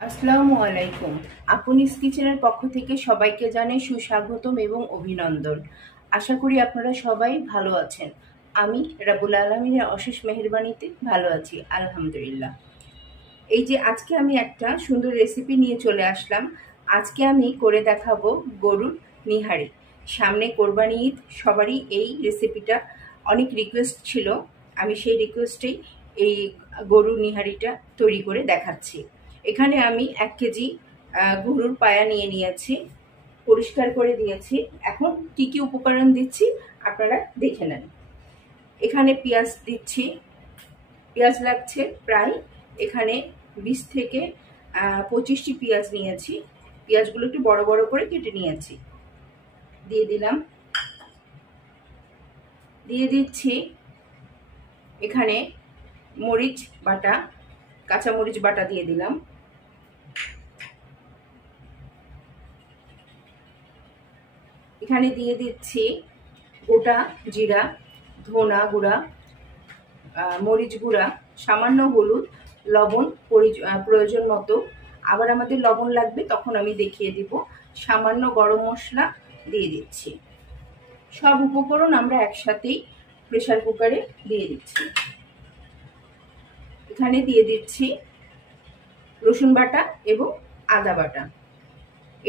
আসসালামু আলাইকুম। আপুনিস কিচেনের পক্ষ থেকে সবাইকে জানাই সুস্বাগতম এবং অভিনন্দন। আশা করি আপনারা সবাই ভালো আছেন। আমি রাব্বুল আলামিনের অশেষ মেহেরবানিতে ভালো আছি, আলহামদুলিল্লাহ। এই যে আজকে আমি একটা সুন্দর রেসিপি নিয়ে চলে আসলাম। আজকে আমি করে দেখাবো গরুর নিহারি। সামনে কোরবানি ঈদ, সবারই এই রেসিপিটা অনেক রিকোয়েস্ট ছিল। আমি সেই রিকোয়েস্টেই এই গরুর নিহারিটা তৈরি করে দেখাচ্ছি। এখানে আমি 1 কেজি গরুর পায়া নিয়ে নিয়েছি, পরিষ্কার করে দিয়েছি। এখন কি কি উপকরণ দিচ্ছি আপনারা দেখে নেন। এখানে পেঁয়াজ দিচ্ছি, পেঁয়াজ লাগছে প্রায় এখানে 20 থেকে 25টি পেঁয়াজ নিয়েছি। পেঁয়াজগুলো একটু বড় বড় করে কেটে নিয়েছি, দিয়ে দিলাম। দিয়ে দিচ্ছি এখানে মরিচ বাটা, কাঁচা মরিচ বাটা দিয়ে দিলাম। এখানে দিয়ে দিচ্ছি গোটা জিরা, ধনা গুঁড়া, মরিচ গুঁড়া, সামান্য হলুদ, লবণ প্রয়োজন মতো। আবার আমাদের লবণ লাগবে তখন আমি দেখিয়ে দিব। সামান্য গরম মশলা দিয়ে দিচ্ছি। সব উপকরণ আমরা একসাথেই প্রেসার কুকারে দিয়ে দিচ্ছি। এখানে দিয়ে দিচ্ছি রসুন বাটা এবং আদা বাটা।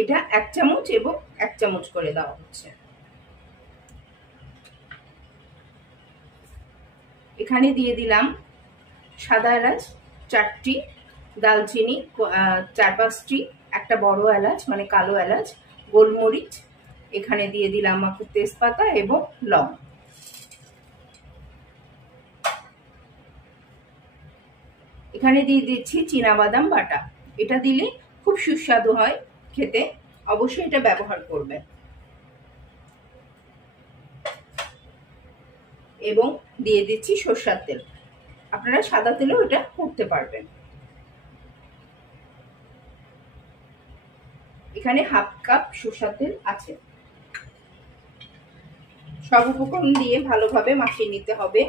এটা 1 চামচ এবং 1 চামচ করে দেওয়া হচ্ছে। এখানে দিয়ে দিলাম সাদা এলাচ 4টি, দালচিনি 4-5টি, একটা বড় এলাচ মানে কালো এলাচ, গোলমরিচ, এখানে দিয়ে দিলাম তেজপাতা এবং লং। এখানে দিয়ে দিচ্ছি চীনাবাদাম বাটা। এটা দিলে খুব সুস্বাদু হয় খেতে, অবশ্যই এটা ব্যবহার করবেন। এবং দিয়ে দিচ্ছি সরষের তেল, আপনারা সাদা তেলেও এটা করতে পারবেন। এখানে 1/2 কাপ সরষের তেল আছে। সব উপকরণ দিয়ে ভালোভাবে মাখিয়ে নিতে হবে।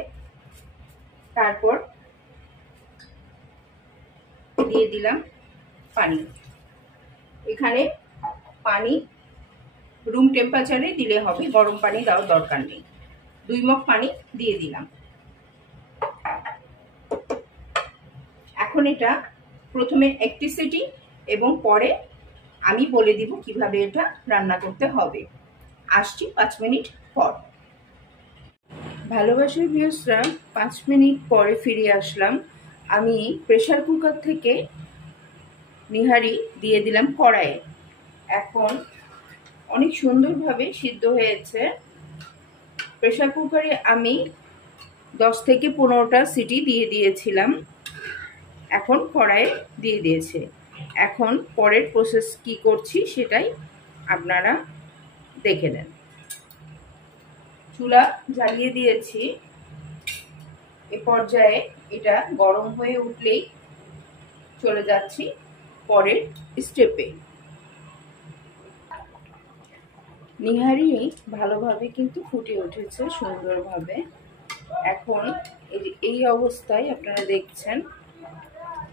তারপর দিয়ে দিলাম পানি। এখানে পানি রুম টেম্পারেচারে দিলে হবে, গরম পানি দেওয়ার দরকার নেই। 2 মগ পানি দিয়ে দিলাম। এখন এটা প্রথমে 1টি সিটি এবং পরে আমি বলে দিব কিভাবে এটা রান্না করতে হবে। আসছি 5 মিনিট পর। ভালোবাসার ভিউয়ার্সরা, 5 মিনিট পরে ফিরে আসলাম। আমি প্রেসার কুকার থেকে নিহারি দিয়ে দিলাম কড়াইয়ে। এখন অনেক সুন্দরভাবে সিদ্ধ হয়েছে। প্রেসার কুকারে আমি 10 থেকে 15টা সিটি দিয়ে দিয়েছিলাম। এখন কড়াইয়ে দিয়ে দিয়েছে। এখন পরের প্রসেস কি করছি সেটাই আপনারা দেখে নেন। চুলা জ্বালিয়ে দিয়েছি। এ পর্যায়ে এটা গরম হয়ে উঠলেই চলে যাচ্ছি পরের স্টেপে। নিহারি ভালোভাবে কিন্তু ফুটে উঠেছে সুন্দরভাবে। এখন এই অবস্থায় আপনারা দেখছেন,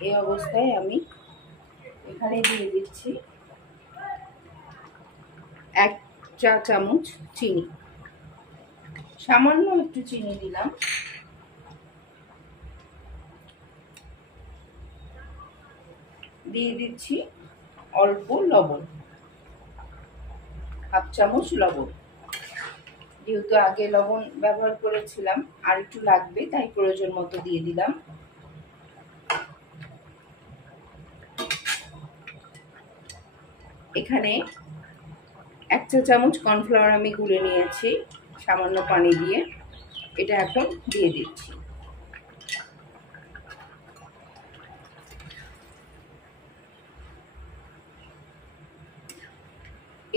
এই অবস্থায় আমি এখানে দিয়ে দিচ্ছি 1 চা চামচ চিনি। সামান্য একটু চিনি দিলাম। দিয়ে দিচ্ছি অল্প লবণ, 1/2 চামচ লবণ। যেহেতু আগে লবণ ব্যবহার করেছিলাম, আর একটু লাগবে, তাই প্রয়োজন মতো দিয়ে দিলাম। এখানে 1 চা চামচ কর্নফ্লাওয়ার আমি গুলে নিয়েছি সামান্য পানি দিয়ে। এটা এখন দিয়ে দিচ্ছি।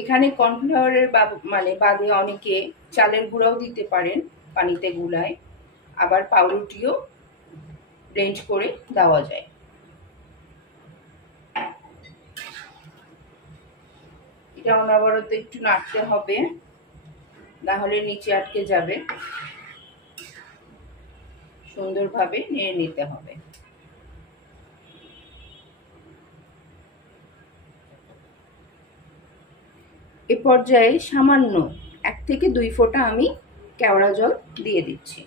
এখানে কর্নফ্লাওয়ারের বাদে অনেকে চালের গুঁড়াও দিতে পারেন পানিতে গুলায়, আবার পাউরুটিও ব্লেন্ড করে দেওয়া যায়। এটা অনবরত একটু নাড়তে হবে, না হলে নিচে আটকে যাবে। সুন্দরভাবে নেড়ে নিতে হবে। এ পর্যায়ে সামান্য 1 থেকে 2 ফোঁটা আমি কেওড়া জল দিয়ে দিচ্ছি।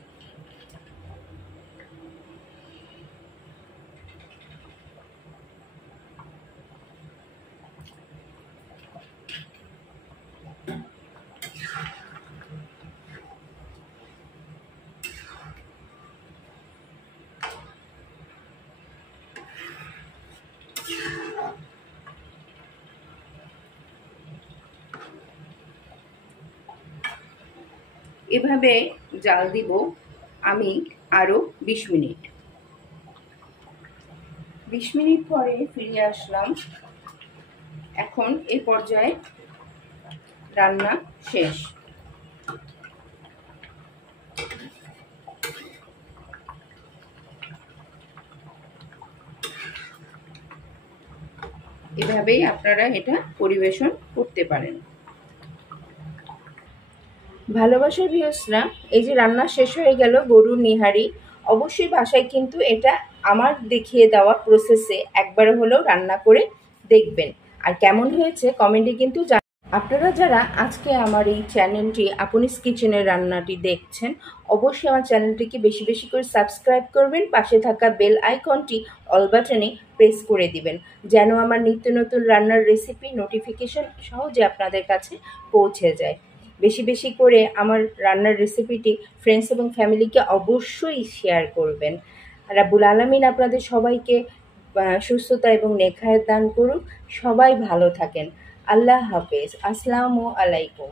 এভাবে জাল দিব আমি আরো 20 মিনিট। 20 মিনিট পরে ফিরে আসলাম। এখন এই পর্যায়ে রান্না শেষ। এভাবেই আপনারা এটা পরিবেশন করতে পারেন। ভালোবাসার ভিউয়ার্সরা, এই যে রান্না শেষ হয়ে গেল গরুর নিহারি। অবশ্যই বাসায় কিন্তু এটা আমার দেখিয়ে দেওয়া প্রসেসে একবার হলেও রান্না করে দেখবেন, আর কেমন হয়েছে কমেন্টে কিন্তু আপনারা যারা আজকে আমার এই চ্যানেলটি আপুনিস কিচেনের রান্নাটি দেখছেন, অবশ্যই আমার চ্যানেলটিকে বেশি বেশি করে সাবস্ক্রাইব করবেন, পাশে থাকা বেল আইকনটি অল বাটনে প্রেস করে দিবেন, যেন আমার নিত্য নতুন রান্নার রেসিপি নোটিফিকেশন সহজে আপনাদের কাছে পৌঁছে যায়। বেশি বেশি করে আমার রান্নার রেসিপিটি ফ্রেন্ডস এবং ফ্যামিলিকে অবশ্যই শেয়ার করবেন। রাব্বুল আলামিন আপনাদের সবাইকে সুস্থতা এবং নেখায়েত দান করুক। সবাই ভালো থাকেন। আল্লাহ হাফেজ। আসসালামু আলাইকুম।